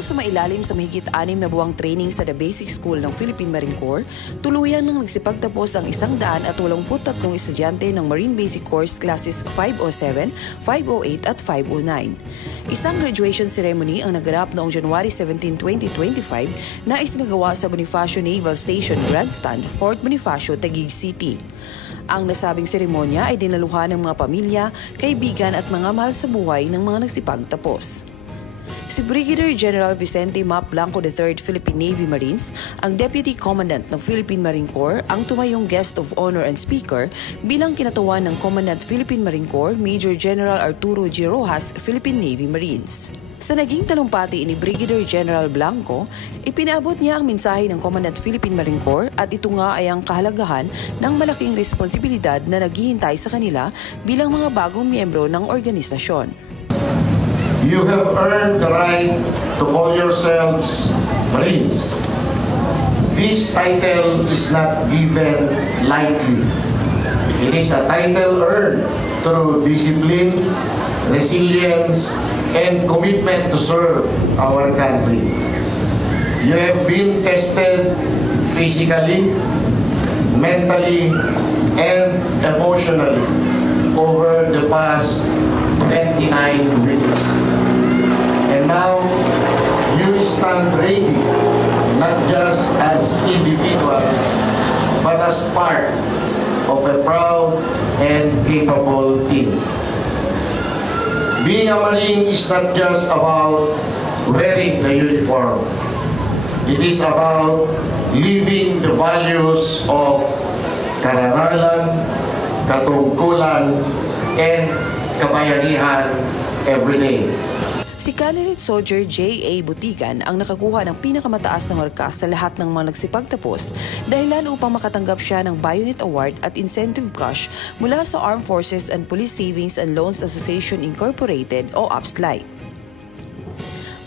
Matapos sumailalim sa mahigit 6 na buwang training sa The Basic School ng Philippine Marine Corps, tuluyan nang nagsipagtapos ang 183 estudyante ng Marine Basic Course Classes 507, 508 at 509. Isang graduation ceremony ang naganap noong January 17, 2025 na isinagawa sa Bonifacio Naval Station Grandstand, Fort Bonifacio, Taguig City. Ang nasabing seremonya ay dinaluhan ng mga pamilya, kaibigan at mga mahal sa buhay ng mga nagsipagtapos. Si Brigadier General Vicente Map Blanco III Philippine Navy Marines, ang Deputy Commandant ng Philippine Marine Corps, ang tumayong guest of honor and speaker bilang kinatawan ng Commandant Philippine Marine Corps Major General Arturo G. Rojas, Philippine Navy Marines. Sa naging talumpati ni Brigadier General Blanco, ipinaabot niya ang mensahe ng Commandant Philippine Marine Corps at ito nga ay ang kahalagahan ng malaking responsibilidad na naghihintay sa kanila bilang mga bagong miyembro ng organisasyon. You have earned the right to call yourselves Marines. This title is not given lightly. It is a title earned through discipline, resilience, and commitment to serve our country. You have been tested physically, mentally, and emotionally over the past 29 weeks. And now, you stand ready, not just as individuals, but as part of a proud and capable team. Being a Marine is not just about wearing the uniform. It is about living the values of karangalan, katungkulan, and kabayanihan every day. Si Candidate Soldier J.A. Butigan ang nakakuha ng pinakamataas na markas sa lahat ng mga nagsipagtapos dahilan upang makatanggap siya ng Bayonet Award at incentive cash mula sa Armed Forces and Police Savings and Loans Association Incorporated o APSLI.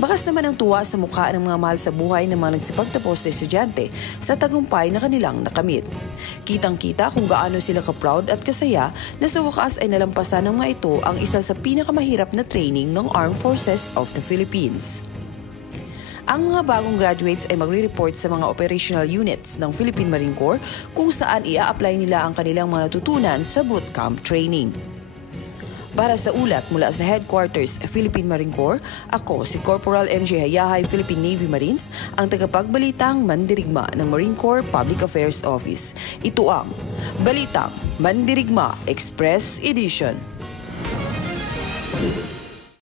Bakas naman ang tuwa sa mukha ng mga mahal sa buhay ng mga nagsipagtapos na estudyante sa tagumpay na kanilang nakamit. Kitang-kita kung gaano sila ka-proud at kasaya na sa wakas ay nalampasan ng mga ito ang isa sa pinakamahirap na training ng Armed Forces of the Philippines. Ang mga bagong graduates ay magre-report sa mga operational units ng Philippine Marine Corps kung saan ia-apply nila ang kanilang mga natutunan sa bootcamp training. Para sa ulat mula sa Headquarters Philippine Marine Corps, ako si Corporal MJ Hayahay, Philippine Navy Marines, ang tagapagbalitang mandirigma ng Marine Corps Public Affairs Office. Ito ang Balitang Mandirigma Express Edition.